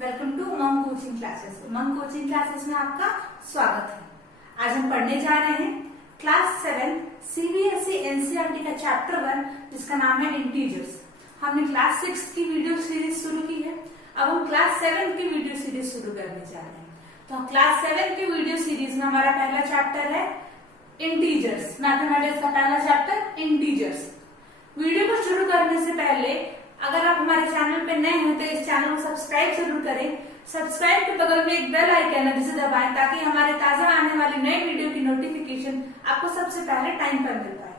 Welcome to Umang coaching classes. Umang coaching classes में आपका स्वागत है। आज हम पढ़ने जा रहे हैं क्लास 7 सीबीएसई एनसीईआरटी का चैप्टर 1 जिसका नाम है इंटीजर्स। हमने क्लास 6 की वीडियो सीरीज शुरू की है, अब हम क्लास 7 की वीडियो सीरीज शुरू करने जा रहे हैं। तो क्लास 7 की वीडियो सीरीज में हमारा पहला चैप्टर है इंटीजर्स, मैथमेटिक्स का पहला चैप्टर इंटीजर्स। वीडियो को शुरू करने से पहले अगर आप हमारे चैनल पे नए हैं तो इस चैनल को सब्सक्राइब जरूर करें। सब्सक्राइब के बगल में एक बेल आइकन है जिसे दबाएं ताकि हमारे ताजा आने वाली नई वीडियो की नोटिफिकेशन आपको सबसे पहले टाइम पर मिल पाए।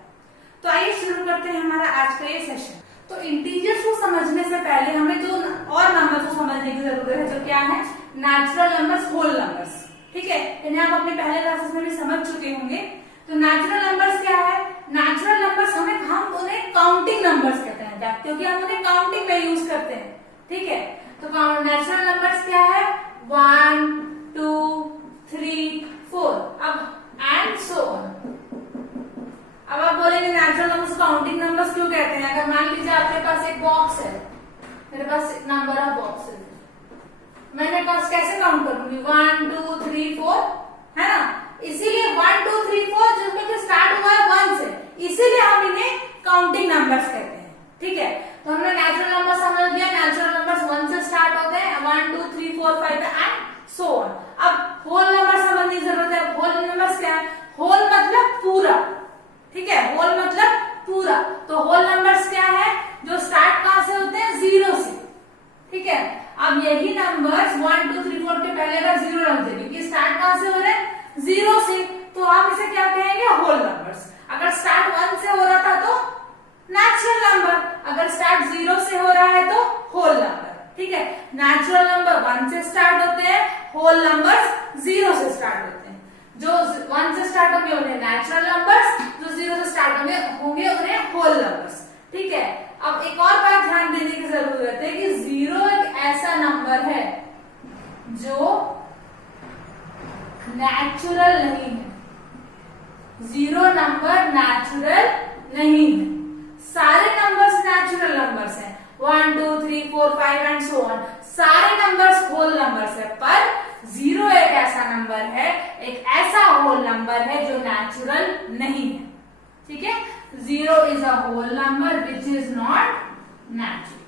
तो आइए शुरू करते हैं हमारा आज का ये सेशन। तो इंटीजर्स को समझने से पहले हमें जो और नंबर को समझने की जरूरत है, जो क्या है, नेचुरल नंबर्स, होल नंबर्स। ठीक है, इन्हें आप अपने पहले क्लासेस में भी समझ चुके होंगे। तो नेचुरल नंबर्स क्या है? नेचुरल नंबर्स हम उन्हें काउंटिंग नंबर्स कहते हैं क्योंकि हम उन्हें काउंटिंग में यूज करते हैं। ठीक है, तो नेचुरल नंबर्स क्या है? 1 2 3 4 अब एंड सो ऑन। अब आप बोलेंगे नेचुरल नंबर्स काउंटिंग नंबर्स क्यों कहते हैं? अगर मान लीजिए आपके पास एक बॉक्स है, मेरे पास नंबर ऑफ बॉक्स है, मैंने पास कैसे काउंट करूंगी? 1 2 3 4, है ना? इसीलिए 1 2 3 4 जिसमें स्टार्ट हुआ है 1 से, इसीलिए हम इन्हें काउंटिंग नंबर्स कहते हैं। ठीक है, तो हमने नेचुरल नंबर समझ लिया। नेचुरल नंबर्स 1 से स्टार्ट होते हैं, 1 2 3 4 5 एंड सो ऑन। अब होल नंबर समझने की जरूरत है। होल नंबर्स क्या है? होल मतलब पूरा। ठीक है, होल मतलब पूरा। तो होल नंबर्स क्या है? जो स्टार्ट कहां से होते हैं? 0 से। ठीक है, अब यही नंबर्स 1 2 3 4 के पहले का 0 रख देंगे क्योंकि स्टार्ट कहां से हो रहे हैं? 0 से। तो आप इसे क्या कहेंगे? Whole numbers. अगर स्टार्ट 1 से हो रहा था तो नेचुरल नंबर, अगर स्टार्ट 0 से हो रहा है तो होल नंबर। ठीक है, नेचुरल नंबर 1 से स्टार्ट होते हैं, होल नंबर्स 0 से स्टार्ट होते हैं। जो 1 से स्टार्ट होंगे उन्हें नेचुरल नंबर्स, जो 0 से स्टार्ट होंगे उन्हें होल नंबर्स। ठीक है, अब एक और बात ध्यान देने की जरूरत है कि 0 एक ऐसा नंबर है जो नेचुरल नहीं है। 0 नंबर नेचुरल नहीं है। सारे नंबर्स नेचुरल नंबर्स हैं, 1 2 3 4 5 एंड सो ऑन। सारे नंबर्स होल नंबर्स है, पर 0 एक ऐसा नंबर है, एक ऐसा होल नंबर है जो नेचुरल नहीं है। ठीक है, 0 is a whole number which is not natural.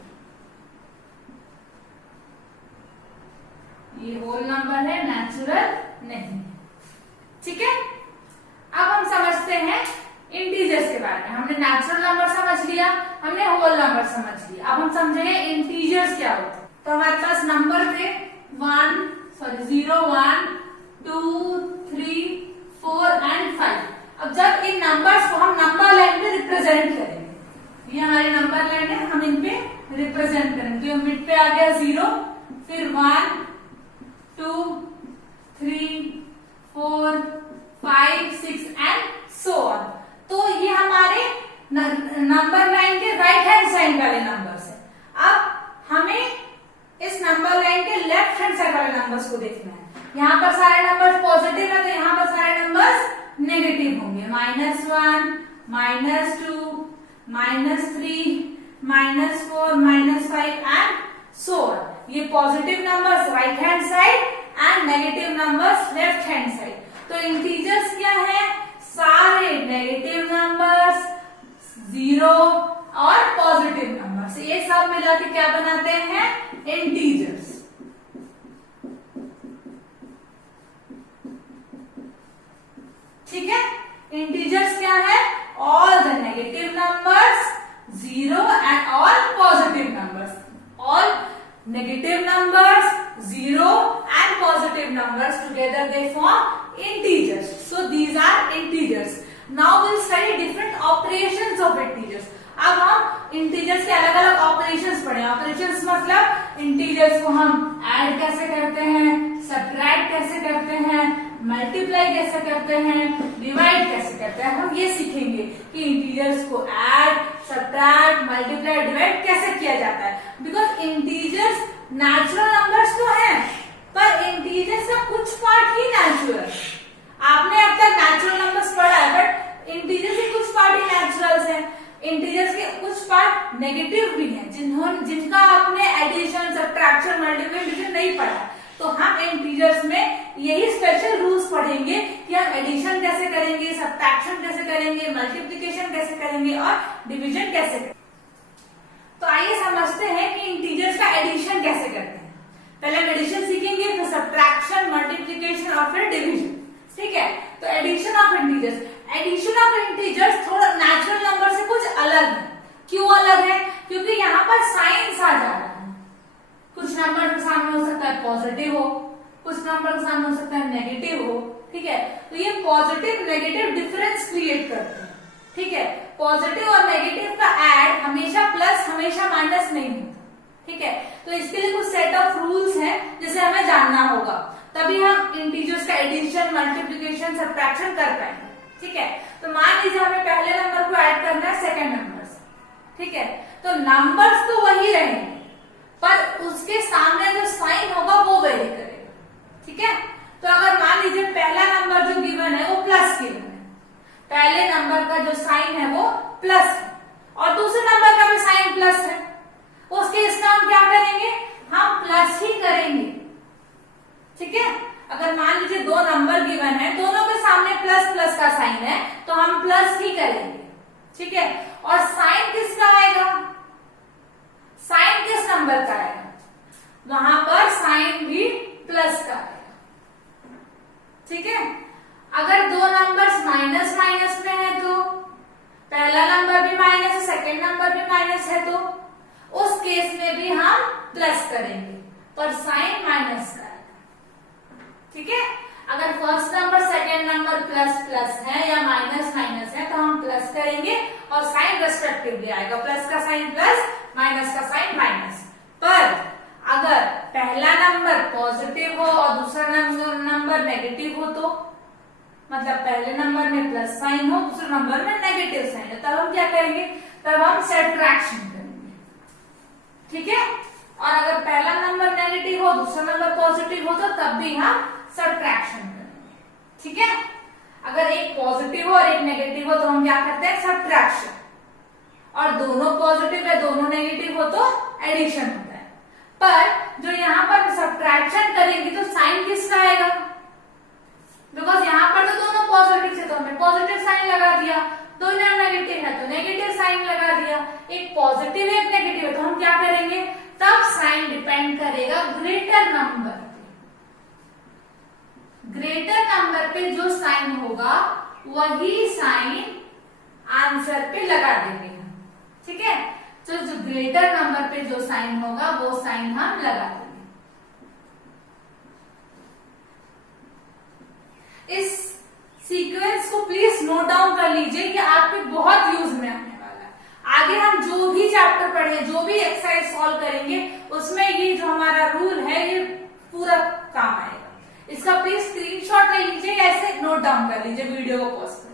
ये होल नंबर है, नेचुरल नहीं है। ठीक है, अब हम समझते हैं इंटीजर्स के बारे में। हमने नेचुरल नंबर समझ लिया, हमने होल नंबर समझ लिया। अब हम समझेंगे इंटीजर्स क्या होते हैं। तो हमारे पास नंबर थे 0 1 2 3 4 एंड 5। अब जब इन नंबर्स को हम नंबर लाइन में रिप्रेजेंट करेंगे, ये हमारी नंबर लाइन है, हम इन पे रिप्रेजेंट करेंगे। तो मिड पे आ गया 0, फिर 1 2 3 4 5 6 एंड सो ऑन। तो ये हमारे नंबर लाइन के राइट हैंड साइड वाले नंबर्स हैं। अब हमें इस नंबर लाइन के लेफ्ट हैंड साइड वाले नंबर्स को देखना है। यहाँ पर सारे नंबर्स पॉजिटिव है तो यहाँ पर सारे नंबर्स नेगेटिव होंगे। -1 -2 -3 -4 -5 एंड सो ऑन। ये positive numbers right hand side and negative numbers left hand side. तो इंटीजर्स क्या है? सारे नेगेटिव नंबर्स, 0 और पॉजिटिव नंबर्स, ये सब मिला के क्या बनाते हैं? इंटीजर्स। ठीक है, इंटीजर्स क्या है? All the negative numbers, 0 and all positive numbers. All negative numbers, 0 and positive numbers together they form integers. So these are integers. Now we'll study different operations of integers. अब हम integers के अलग अलग operations पढ़े। Operations मतलब integers को हम add कैसे करते हैं, सब्ट्रैक्ट कैसे करते हैं, मल्टीप्लाई कैसे करते हैं, डिवाइड कैसे करते हैं। हम ये सीखेंगे कि इंटीजर्स को ऐड, सब्ट्रैक्ट, मल्टीप्लाई, डिवाइड कैसे किया जाता है। बिकॉज इंटीजर्स नेचुरल नंबर्स तो हैं, पर इंटीजर्स का कुछ पार्ट ही नेचुरल। आपने अब तक नेचुरल नंबर्स पढ़ा है, बट इंटीजर्स के कुछ पार्ट ही नेचुरल्स हैं। इंटीजर्स के कुछ पार्ट नेगेटिव भी हैं, जिनका आपने एडिशन, सब्ट्रैक्शन, मल्टीप्लिकेशन डिवीजन नहीं पढ़ा, तो हम इंटीजर्स में यही स्पेशल रूल्स पढ़ेंगे कि हम एडिशन कैसे करेंगे, सब्ट्रैक्शन कैसे करेंगे, मल्टीप्लिकेशन कैसे करेंगे और डिवीजन कैसे करेंगे। तो आइए समझते हैं कि इंटीजर्स का एडिशन कैसे करते हैं। पहले हम एडिशन सीखेंगे, फिर सब्ट्रैक्शन, मल्टीप्लिकेशन और फिर डिवीजन। ठीक है, तो addition of integers, addition of integers थोड़ा नेचुरल नंबर से कुछ अलग है। क्यों अलग है? क्योंकि यहाँ पर साइंस आ जा रहा है। कुछ नंबर के सामने हो सकता है पॉजिटिव हो, कुछ नंबर के सामने हो सकता है नेगेटिव हो। ठीक है, तो ये पॉजिटिव नेगेटिव डिफरेंस क्रिएट करते हैं। ठीक है, पॉजिटिव और नेगेटिव का ऐड हमेशा प्लस हमेशा माइनस नहीं होता। ठीक है, तो इसके लिए कुछ सेट ऑफ रूल्स हैं जिसे हमें जानना होगा, तभी हम इंटीजर्स का एडिशन, मल्टीप्लिकेशन, सब्ट्रैक्शन कर पाएंगे। ठीक है, तो मान लीजिए हमें पहले नंबर को ऐड करना है सेकंड नंबर से। ठीक है, तो नंबर्स तो वही रहेंगे पर उसके सामने जो साइन होगा वो वेरी करेगा। ठीक है, तो अगर मान लीजिए पहला नंबर जो गिवन है वो प्लस गिवन है, पहले नंबर का जो साइन है वो प्लस है और दूसरे नंबर का भी साइन प्लस है, उसके इसमें हम क्या करेंगे, हम प्लस ही करेंगे। ठीक है, अगर मान लीजिए दो नंबर गिवन है, दोनों के सामने प्लस प्लस का साइन है तो हम प्लस ही करेंगे। ठीक है, और साइन किसका आएगा, साइन किस नंबर का आएगा, वहां पर साइन भी प्लस का आएगा। ठीक है, अगर दो नंबर्स माइनस माइनस में है तो पहला नंबर भी माइनस है, सेकेंड नंबर भी माइनस है, तो उस केस में भी हम प्लस करेंगे पर साइन माइनस का आएगा। ठीक है, अगर first number second number plus plus है या माइनस माइनस है तो हम प्लस करेंगे और साइन रेस्पेक्टिवली आएगा, प्लस का साइन प्लस, माइनस का साइन माइनस। पर अगर पहला नंबर पॉजिटिव हो और दूसरा नंबर नेगेटिव हो, तो मतलब पहले नंबर में प्लस साइन हो, दूसरे नंबर में नेगेटिव साइन है, तब हम क्या करेंगे, तब हम सब्ट्रैक्शन करेंगे। ठीक है, और अगर पहला नंबर नेगेटिव हो दूसरा नंबर पॉजिटिव हो तो तब भी हम सब्ट्रैक्शन करेंगे। ठीक है, अगर एक पॉजिटिव हो और एक नेगेटिव हो तो हम क्या करते हैं, सब्ट्रैक्शन, और दोनों पॉजिटिव है दोनों नेगेटिव हो तो एडिशन होता है। पर जो यहाँ पर सब्ट्रैक्शन करेंगे तो साइन किसका आएगा, बिकॉज यहाँ पर तो दोनों पॉजिटिव से तो हमने पॉजिटिव साइन लगा दिया, दोनों नेगेटिव है तो नेगेटिव साइन लगा दिया, एक पॉजिटिव है एक नेगेटिव है तो हम क्या करेंगे, तब साइन डिपेंड करेगा ग्रेटर नंबर पे। ग्रेटर नंबर पे जो साइन होगा वही साइन आंसर पे लगा देंगे हम। ठीक है, तो जो ग्रेटर नंबर पे जो साइन होगा वो साइन हम लगा देंगे। इस सीक्वेंस को प्लीज नोट डाउन कर लीजिए, ये आपके बहुत यूज में आने वाला है। आगे हम जो भी चैप्टर पढ़े, जो भी एक्सरसाइज सॉल्व करेंगे उसमें ये जो हमारा रूल है ये पूरा काम आएगा। इसका प्लीज स्क्रीनशॉट ले लीजिए, ऐसे नोट डाउन कर लीजिए वीडियो को पॉज करके।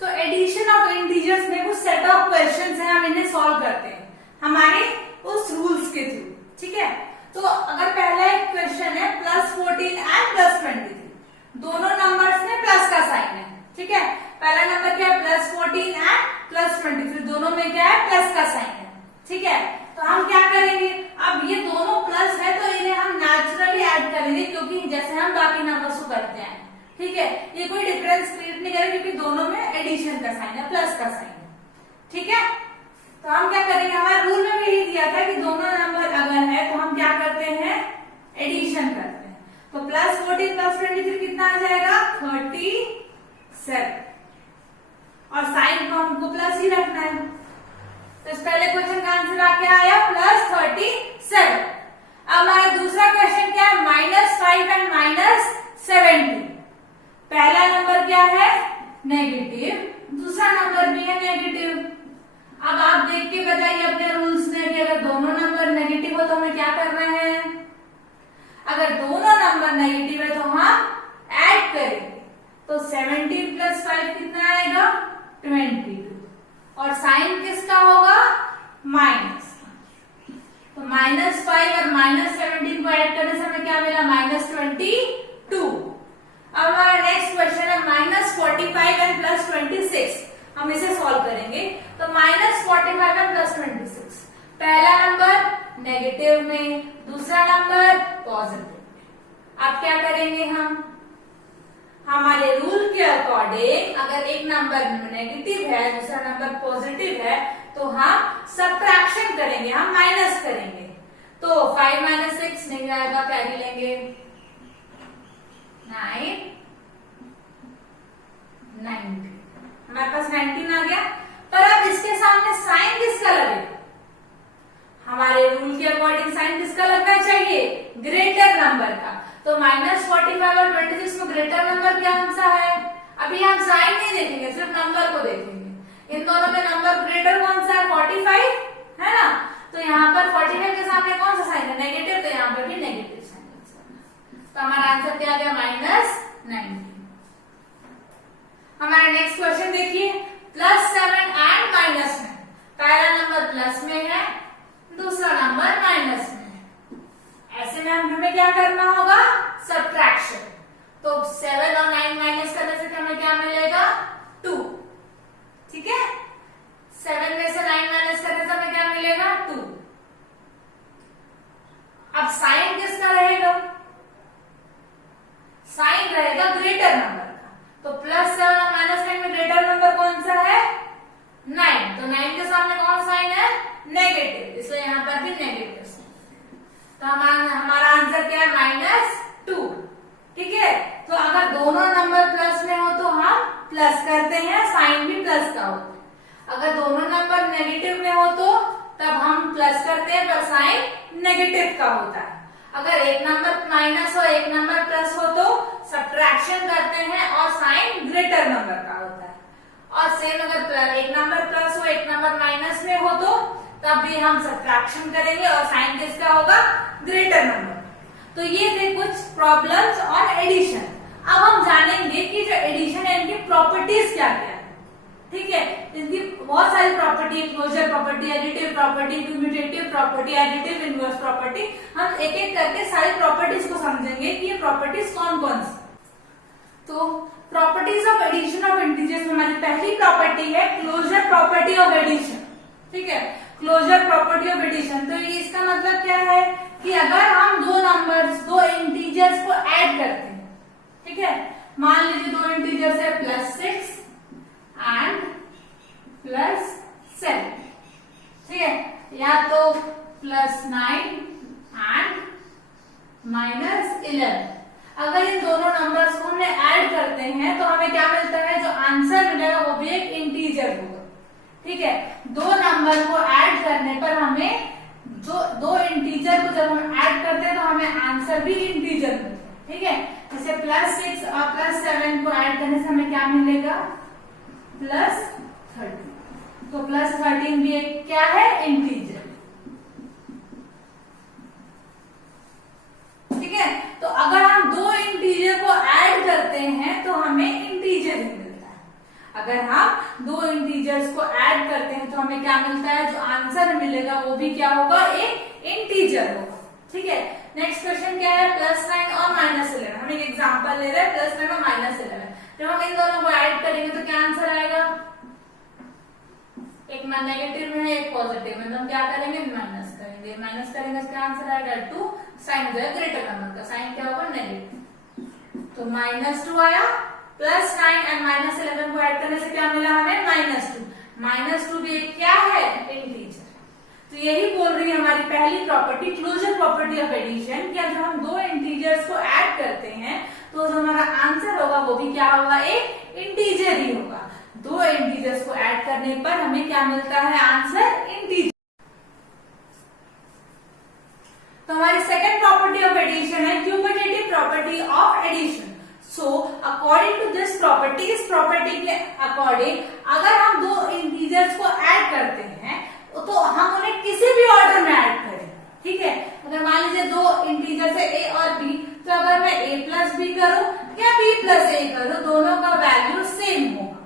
तो एडिशन ऑफ इंटीजर्स में कुछ सेट ऑफ क्वेश्चंस हैं, हम इन्हें सॉल्व करते हैं हमारे उस रूल्स के थ्रू। ठीक है, तो अगर पहला एक क्वेश्चन है +14 एंड +23, दोनों नंबर्स में प्लस का साइन है। ठीक है, पहला नंबर क्या है +14 एंड +23, दोनों में क्या है प्लस का साइन है। ठीक है, तो हम क्या करेंगे, अब ये दोनों प्लस है तो इन्हें हम नेचुरली ऐड करेंगे, क्योंकि जैसे हम बाकी नंबर्स को करते हैं। ठीक है, ये कोई डिफरेंस क्रिएट नहीं करेगा क्योंकि दोनों में एडिशन का साइन है, प्लस का साइन है। ठीक है, तो हम क्या करेंगे, हमारे रूल में भी यही दिया था कि दोनों नंबर अगर है तो हम क्या करते हैं, एडिशन करते हैं। तो +14 +23 कितना आ जाएगा, 37, और साइन को हमको प्लस ही रखना है। तो इस पहले क्वेश्चन का आंसर आ क्या आया, +37। अब हमारा दूसरा क्वेश्चन क्या है, -5 एंड -70। पहला नंबर क्या है, नेगेटिव, दूसरा नंबर भी है नेगेटिव। अब आप देख के बताइए अपने रूल्स में कि अगर दोनों नंबर नेगेटिव हो तो हमें क्या करना है, अगर दोनों नंबर नेगेटिव है तो हम ऐड करेंगे। तो 17 + 5 कितना आएगा, 22, और साइन किसका होगा, माइनस। तो -5 और -17 को ऐड करने से हमें क्या मिला, -22। अब हमारा नेक्स्ट क्वेश्चन है -45 एंड +26, हम इसे सॉल्व करेंगे। तो -45 एंड +26, पहला नंबर नेगेटिव में, दूसरा नंबर पॉजिटिव में। अब क्या करेंगे हम, हमारे रूल के अकॉर्डिंग अगर एक नंबर नेगेटिव है दूसरा नंबर पॉजिटिव है तो हम सब्ट्रैक्शन करेंगे, हम माइनस करेंगे। तो 5 माइनस 6 नहीं आएगा, क्या ही लेंगे 9 19, हमारे पास 19 आ गया। पर अब इसके सामने साइन किसका लगेगा, हमारे रूल के अकॉर्डिंग साइन किसका लगना चाहिए, ग्रेटर नंबर का। तो -45 और 26 में ग्रेटर नंबर कौन सा है, अभी हम साइन नहीं देखेंगे, सिर्फ नंबर को देखेंगे। इन दोनों में नंबर ग्रेटर कौन सा है, 45 है ना। तो यहाँ पर 45 के सामने कौन सा साइन है, नेगेटिव, तो यहाँ पर भी नेगेटिव साइन। तो हमारा आंसर क्या आ गया, -19। हमारा नेक्स्ट क्वेश्चन देखिए, +7 एंड -9। पहला नंबर प्लस में है, दूसरा नंबर माइनस में है। ऐसे में हमें क्या करना होगा, सब्ट्रैक्शन। तो 7 और 9 माइनस करने से हमें क्या मिलेगा, 2। ठीक है, 7 में से 9 माइनस करने से हमें क्या मिलेगा, 2। अब साइन किसका रहेगा, साइन रहेगा ग्रेटर नंबर का। तो +7 और -9 में ग्रेटर नंबर कौन सा है, 9। तो 9 के सामने कौन साइन है, नेगेटिव, इसलिए यहाँ पर भी नेगेटिव साइन। तो हमारा आंसर क्या है, -2। ठीक है, तो अगर दोनों नंबर प्लस में हो तो हम प्लस करते हैं, साइन भी प्लस का होता है। अगर दोनों नंबर नेगेटिव में हो तो तब हम प्लस करते हैं, पर साइन नेगेटिव का होता है। अगर एक नंबर माइनस हो एक नंबर प्लस हो तो सब्ट्रैक्शन करते हैं और साइन ग्रेटर नंबर का होता है। और सेम अगर एक नंबर प्लस हो एक नंबर माइनस में हो तो तब भी हम सब्ट्रैक्शन करेंगे और साइन किसका होगा, ग्रेटर नंबर। तो ये थे कुछ प्रॉब्लम्स ऑन एडिशन। अब हम जानेंगे कि जो एडिशन है इनकी प्रॉपर्टीज क्या क्या है। ठीक है, इनकी बहुत सारी property, closure property, additive property, commutative property, additive inverse property. हम एक एक करके सारी प्रॉपर्टीज को समझेंगे कि ये प्रॉपर्टीज कौन कौन सी। तो properties of addition of integers, हमारी पहली प्रॉपर्टी है क्लोजर प्रॉपर्टी ऑफ एडिशन। ठीक है, क्लोजर प्रॉपर्टी ऑफ एडिशन। तो ये इसका मतलब क्या है कि अगर हम दो नंबर्स, दो इंटीजर्स को ऐड करते हैं, ठीक है, मान लीजिए दो इंटीजर्स है +6 एंड +7, ठीक है, या तो +9 एंड -11। अगर इन दोनों नंबर्स को हमने ऐड करते हैं तो हमें क्या मिलता है, जो आंसर मिलेगा वो भी एक इंटीजर होगा। ठीक है, दो नंबर को ऐड करने पर हमें जो दो इंटीजर को जब हम ऐड करते हैं तो हमें आंसर भी इंटीजर मिलता है। ठीक है, जैसे +6 और +7 को ऐड करने से हमें क्या मिलेगा, +13। तो +13 भी एक क्या है, इंटीजर। ठीक है, तो अगर हम दो इंटीजर को ऐड करते हैं तो हमें इंटीजर ही मिलता है। अगर हम दो इंटीजर्स को ऐड करते हैं तो हमें क्या मिलता है, जो आंसर मिलेगा वो भी क्या होगा, एक इंटीजर होगा। ठीक है, नेक्स्ट क्वेश्चन क्या है, +9 और -11। हम एक एग्जांपल ले रहे हैं, +9 और -11। जब हम इन दोनों को ऐड करेंगे तो क्या आंसर आएगा, एक नेगेटिव में है एक पॉजिटिव में, तो हम क्या करेंगे, माइनस करेंगे। माइनस करेंगे इसका आंसर आएगा 2। साइन हो जाएगा ग्रेटर नंबर का, साइन क्या होगा, नेगेटिव। तो -2 आया, +9 एंड -11 को ऐड करने से क्या मिला हमें, -2। -2 भी एक क्या है, इंटीजर। तो यही बोल रही है हमारी पहली property, closure property of addition, कि जब हम दो इंटीजर्स को ऐड करते हैं तो जो हमारा आंसर होगा वो भी क्या होगा, एक इंटीजर ही होगा। दो इंटीजर्स को ऐड करने पर हमें क्या मिलता है, आंसर इंटीजर। तो हमारी सेकंड प्रॉपर्टी ऑफ एडिशन है cumulative property of addition. So according to this property, इस प्रॉपर्टी के अकॉर्डिंग अगर हम दो इंटीजर्स को ऐड करते हैं तो हम उन्हें किसी भी ऑर्डर में ऐड करें। ठीक है, अगर मान लीजिए दो इंटीजर्स है a और b, तो अगर मैं a+b करूं या b+a करूं, दोनों का वैल्यू सेम होगा।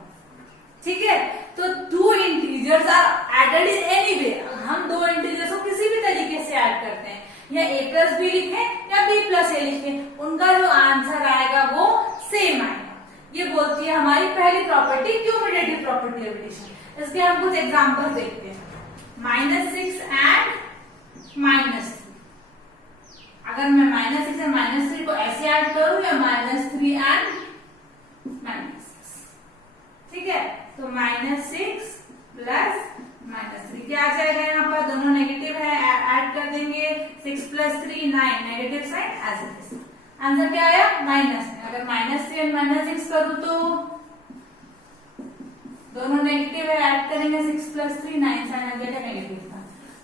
ठीक है, तो two integers are added in any way. हम दो इंटीजर्स को किसी भी तरीके से ऐड करते हैं, या a+b लिखें या b+a लिखें, उनका जो आंसर आएगा वो सेम आएगा। ये बोलती है हमारी पहली property, cumulative property of addition. इसके हम कुछ एग्जांपल देखते हैं, -6 एंड -9। कर देंगे 6 + 3 9, negative sign as it is. Answer क्या आया माइनस में। अगर -3 और -6 करूं तो दोनों नेगेटिव है, ऐड करेंगे 6 + 3 9, साइन आ जाएगा नेगेटिव का।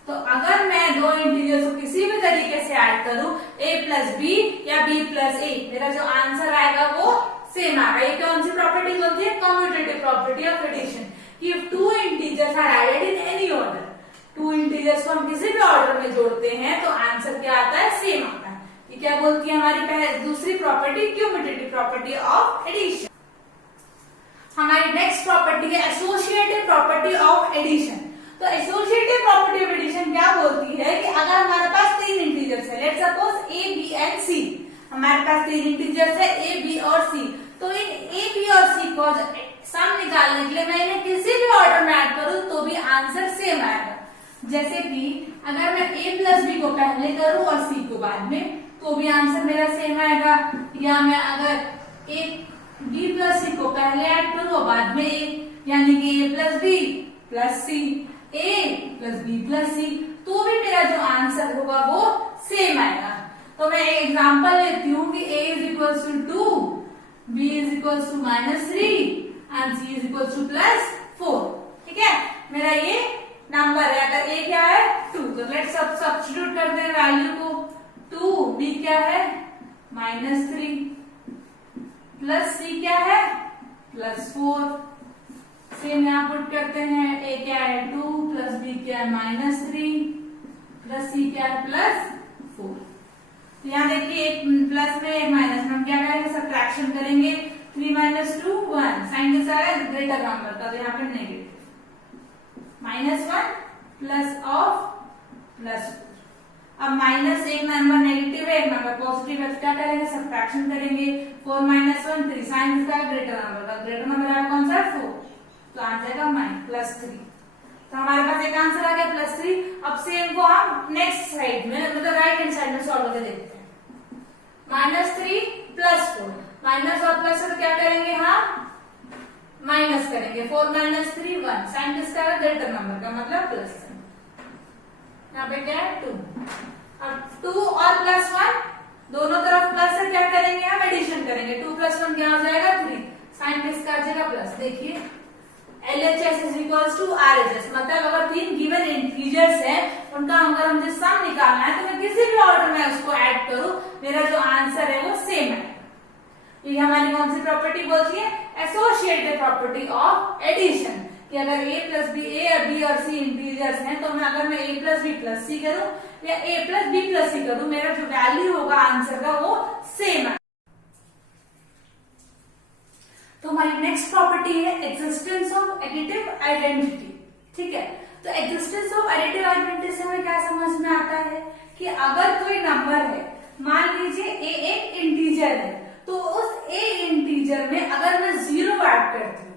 तो अगर मैं दो इंटीजर्स को किसी भी तरीके से ऐड करूं a + b या b + a, मेरा जो आंसर आएगा वो सेम आएगा। ये कौन सी प्रॉपर्टी होती है? Commutative property of addition. कि if two integers are added in any order, two integers को हम किसी भी ऑर्डर में जोड़ते हैं तो आंसर क्या आता है? सेम आता है। ये क्या बोलती है हमारी दूसरी property, commutative property of addition. हमारी नेक्स्ट प्रॉपर्टी है एसोसिएटिव प्रॉपर्टी ऑफ एडिशन। तो एसोसिएटिव प्रॉपर्टी ऑफ एडिशन क्या बोलती है कि अगर हमारे पास तीन इंटीजर्स है, let's suppose a, b and c, हमारे पास तीन इंटीजर्स है a, b और c, तो इन a, b और c को सम निकालने के लिए मैं इन्हें किसी भी ऑर्डर में ऐड करूं तो भी आंसर सेम आएगा। जैसे कि अगर मैं a + b को पहले करूं और c को बाद में, तो भी आंसर मेरा सेम आएगा। या मैं अगर a, b + c को पहले ऐड करूं और बाद में a, यानी कि a + b + c, a + b + c, तो भी मेरा जो आंसर होगा वो सेम आएगा। तो मैं एक एग्जांपल लेती हूँ कि a = 2, b = -3 एंड c = +4। ठीक है, मेरा ये नंबर है। अगर a क्या है 2, तो लेट्स सब सब्स्टिट्यूट करते हैं वैल्यू को। 2, b क्या है -3 प्लस c क्या है +4। सेम यहाँ पुट करते हैं, a क्या है 2 प्लस b क्या है -3 प्लस c क्या है +4। तो यहाँ देखिए एक प्लस में एक माइनस में हम क्या करेंगे? सब्ट्रैक्शन करेंगे। 3 - 2 1, साइन किसका है? ग्रेटर नंबर का, तो यहाँ पे नेगेटिव। -1 plus of +4। अब माइनस एक नंबर नेगेटिव है, एक नंबर पॉजिटिव है, तो क्या करेंगे? सब्ट्रैक्शन करेंगे। 4 - 1 3, साइन किसका है? ग्रेटर नंबर का, ग्रेटर नंबर है कौन सा? 4, तो आ जाएगा +3। तो हमारे पास एक आंसर आ गया +3। अब सेम को हम नेक्स्ट साइड में, मतलब राइट हैंड साइड में सॉल्व करके देखते हैं। -3 + 4, माइनस और प्लस तो क्या करेंगे? हम माइनस करेंगे। 4 - 3 1, साइन किसका है? ग्रेटर नंबर का, मतलब प्लस। यहाँ पे क्या है 2। अब 2 और +1 दोनों तरफ प्लस है, क्या करेंगे? हम एडिशन करेंगे। 2 + 1 क्या हो जाएगा? 3, साइन किसका आ जाएगा? प्लस। देखिए LHS = RHS, मतलब अगर तीन गिवन इंटीजर्स हैं उनका अगर मुझे सम निकालना है तो मैं किसी भी ऑर्डर में उसको ऐड करूं, मेरा जो आंसर है वो सेम है। ये हमारी कौन सी प्रॉपर्टी बोलती है? Associative property of addition. कि अगर a + b, a और b और c इंटीजर्स हैं तो मैं अगर मैं a + b + c करूं या a + b + c करूं, मेरा जो वैल्यू होगा आंसर का वो सेम है। तो हमारी नेक्स्ट प्रॉपर्टी है एग्जिस्टेंस ऑफ एडिटिव आइडेंटिटी। ठीक है, तो एग्जिस्टेंस ऑफ एडिटिव आइडेंटिटी से हमें क्या समझ में आता है कि अगर कोई नंबर है, मान लीजिए a एक इंटीजर है, तो उस a इंटीजर में अगर मैं 0 ऐड करती हूँ,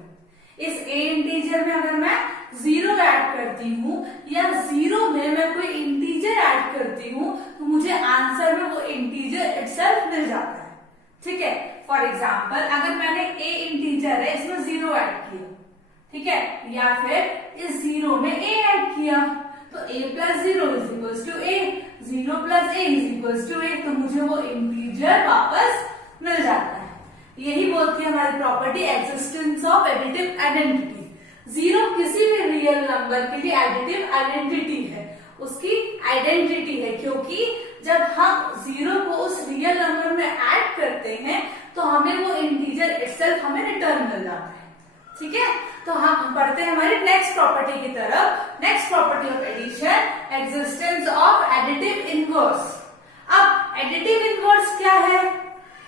इस a इंटीजर में अगर मैं 0 ऐड करती हूँ या 0 में मैं कोई इंटीजर ऐड करती हूँ, तो मुझे आंसर में वो इंटीजर इटसेल्फ मिल जाता है। ठीक है, फॉर एग्जाम्पल अगर मैंने a इंटीजर है, इसमें 0 ऐड किया, ठीक है, या फिर इस 0 में a ऐड किया, तो a + 0 = a, 0 + a = a, तो मुझे वो इंटीजर वापस मिल जाता है। यही बोलती है हमारी property existence of additive identity. 0 किसी भी रियल नंबर के लिए एडिटिव आइडेंटिटी है, उसकी आइडेंटिटी है, क्योंकि जब हम 0 को उस रियल नंबर में ऐड करते हैं तो हमें वो इंटीजर इटसेल्फ हमें रिटर्न मिल जाता है। ठीक है, तो हम पढ़ते हैं हमारी नेक्स्ट प्रॉपर्टी की तरफ। Next property of addition, existence of additive inverse. अब एडिटिव इनवर्स क्या है?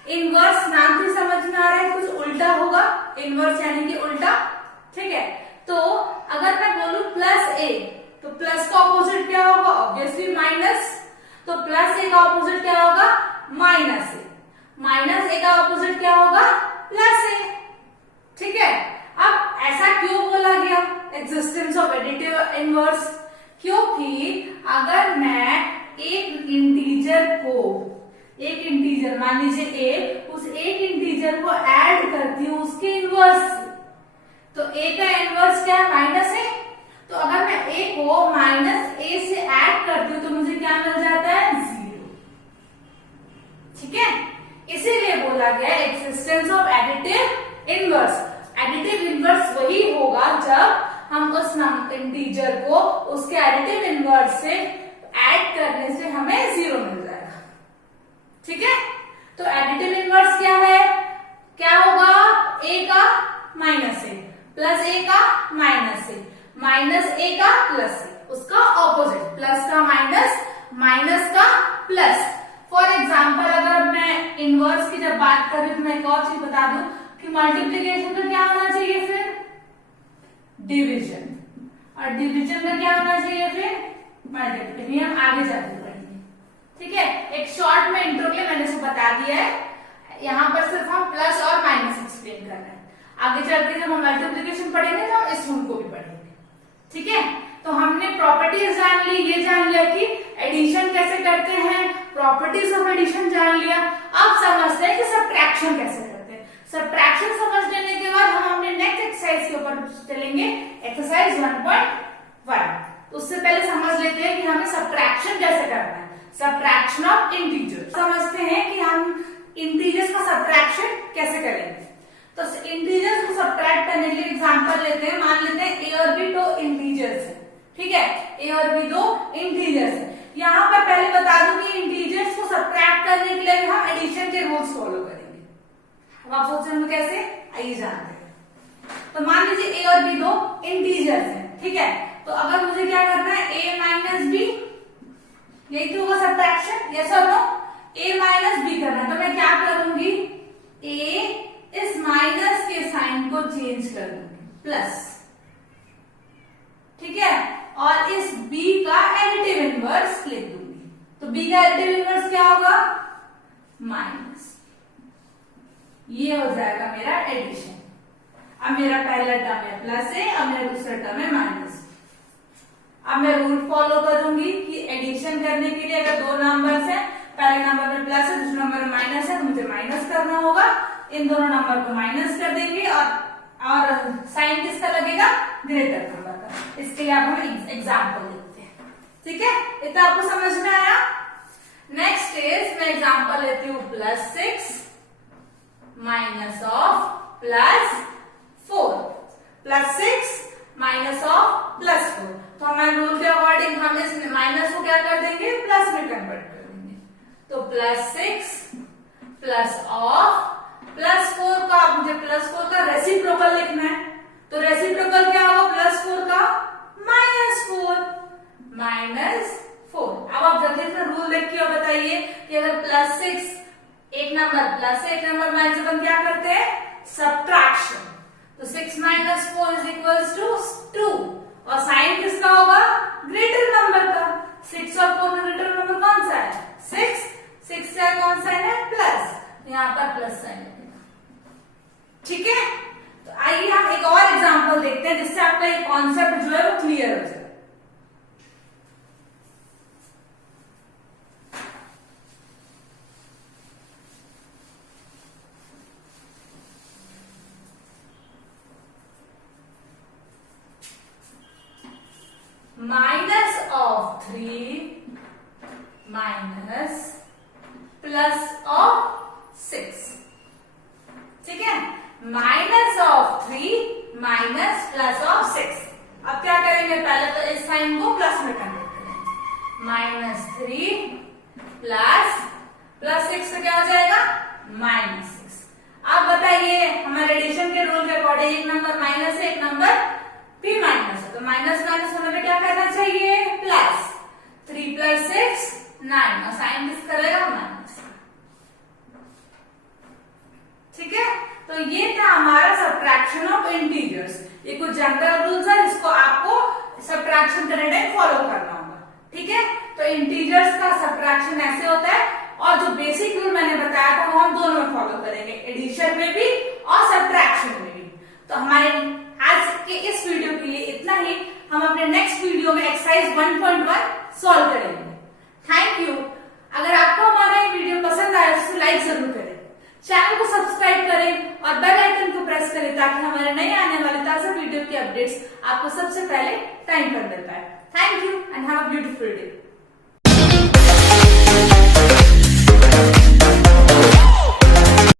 इनवर्स नाम से समझ में आ रहा है कुछ उल्टा होगा, इनवर्स यानी कि उल्टा। ठीक है, तो अगर मैं बोलूं +a, तो प्लस का ऑपोजिट क्या होगा? Obviously minus. तो +a का ऑपोजिट क्या होगा? -a। -a का ऑपोजिट क्या होगा? +a। ठीक है, अब ऐसा क्यों बोला गया एग्जिस्टेंस ऑफ एडिटिव इनवर्स? क्योंकि अगर मैं एक इंटीजर मान लीजिए a, उस एक इंटीजर को ऐड करती हूँ उसके इनवर्स से, तो a का इनवर्स क्या है? -a। तो अगर मैं a को -a से ऐड करती हूँ तो मुझे क्या मिल हमें 0 मिल जाएगा। ठीक है, तो एडिटिव इनवर्स क्या है, क्या होगा, a का -a प्लस a का -a माइनस a का प्लस a, उसका ऑपोजिट, प्लस का माइनस, माइनस का प्लस। फॉर एग्जाम्पल अगर मैं इनवर्स की जब बात करूं तो मैं एक और चीज बता दूं कि मल्टीप्लीकेशन का क्या होना चाहिए, फिर डिवीजन, और डिवीजन का क्या होना चाहिए, फिर मल्टीप्लिकेशन। ये हम आगे जाके पढ़ेंगे। ठीक है, एक शॉर्ट में इंट्रो के लिए मैंने इसे बता दिया है, यहाँ पर सिर्फ हम प्लस और माइनस एक्सप्लेन कर रहे हैं। आगे चलकर जब हम मल्टीप्लिकेशन पढ़ेंगे तो हम इस रूल को भी पढ़ेंगे। ठीक है, तो हमने प्रॉपर्टीज जान ली, ये जान लिया कि एडिशन कैसे करते हैं, प्रॉपर्टीज ऑफ एडिशन जान लिया। अब समझते हैं कि सब्ट्रैक्शन कैसे करते हैं। सब्ट्रैक्शन समझ लेने के बाद हम अपने नेक्स्ट एक्सरसाइज के ऊपर चलेंगे, एक्सरसाइज 1.1। तो उससे पहले समझ लेते हैं कि हमें सब्ट्रैक्शन कैसे करना है, सब्ट्रैक्शन ऑफ इंटीजर्स। समझते हैं कि हम इंटीजर्स का सब्ट्रैक्शन कैसे करेंगे। तो इंटीजर्स को सब्ट्रैक्ट करने के लिए एग्जांपल लेते हैं, मान लेते हैं a और b दो इंटीजर्स हैं। ठीक है, a और b दो इंटीजर्स हैं। यहाँ पर पहले बता दूं कि इंटीजर्स को सब्ट्रैक्ट करने के लिए हम एडिशन के रूल्स फॉलो करेंगे। अब आप सोच रहे हो कैसे, आइए जानते हैं। तो मान लीजिए a और b दो इंटीजर्स हैं। ठीक है, तो अगर मुझे क्या करना है, a माइनस b, यही तो होगा सब्ट्रैक्शन, यस और नो, a माइनस b करना है। तो मैं क्या करूंगी, a इस माइनस के साइन को चेंज कर दूंगी, प्लस। ठीक है, और इस b का एडिटिव इनवर्स लिख दूंगी। तो b का एडिटिव इनवर्स क्या होगा, माइनस। ये हो जाएगा मेरा एडिशन। अब मेरा पहला टर्म है प्लस है, अब मेरा दूसरा टर्म है माइनस। अब मैं रूल फॉलो करूंगी कि एडिशन करने के लिए अगर दो नंबर्स हैं, पहले नंबर में प्लस है, दूसरे नंबर में माइनस है, तो मुझे माइनस करना होगा। इन दोनों नंबर को माइनस कर देंगे और साइन किसका लगेगा, ग्रेटर नंबर का। इसके लिए आप हम एग्जाम्पल देखते हैं। ठीक है, इतना आपको समझ में आया। नेक्स्ट इज मैं एग्जाम्पल लेती हूँ +6 माइनस ऑफ +4, +6 माइनस ऑफ +4। तो हमारे रूल के अकॉर्डिंग हम इस माइनस को क्या कर देंगे, प्लस में कन्वर्ट कर देंगे। तो +6 प्लस ऑफ +4 का, मुझे +4 का रेसिप्रोकल लिखना है। तो रेसिप्रोकल क्या होगा, +4 का -4, -4। अब आप जल्दी से रूल देख के बताइए कि अगर +6 एक नंबर प्लस है, एक नंबर माइनस, हम क्या करते हैं, सब्ट्रैक्शन। तो 6 - 4 = 2, और साइन किसका होगा, ग्रेटर नंबर का। 6 और 4 में ग्रेटर नंबर कौन सा है, 6। 6 से कौन सा है, प्लस, यहाँ पर प्लस साइन लगेगा। ठीक है, तो आइए हम एक और एग्जांपल देखते हैं जिससे आपका ये कॉन्सेप्ट जो है वो क्लियर हो जाए। Minus of 3 minus plus of 6। ठीक है, minus of 3 minus plus of 6। अब क्या करेंगे, पहले तो इस साइन को प्लस में कन्वर्ट करेंगे। -3 प्लस 6 से क्या हो जाएगा, -6। अब बताइए हमारे एडिशन के रूल के अकॉर्डिंग एक नंबर माइनस है, एक नंबर भी माइनस है, तो माइनस माइनस होने में क्या करना चाहिए, प्लस। 3 + 6 9, और साइन किस करेगा, माइनस। ठीक है, तो ये था हमारा सब्ट्रैक्शन ऑफ इंटीजर्स। ये कुछ जनरल रूल्स है जिसको आपको सब्ट्रैक्शन करने टाइम फॉलो करना होगा। ठीक है, तो इंटीजर्स का सब्ट्रैक्शन ऐसे होता है, और जो बेसिक रूल मैंने बताया था वो हम दोनों में फॉलो करेंगे, एडिशन में भी और सब्ट्रैक्शन में भी। तो हमारे आज के इस वीडियो के लिए इतना ही। हम अपने नेक्स्ट वीडियो में एक्सरसाइज 1.1 सॉल्व करेंगे। Thank you. अगर आपको हमारा ये वीडियो पसंद आया तो लाइक जरूर करें, चैनल को सब्सक्राइब करें और बेल आइकन को प्रेस करें ताकि हमारे नए आने वाले ताजा वीडियो की अपडेट्स आपको सबसे पहले टाइम पर मिल पाए। Thank you and have a beautiful day.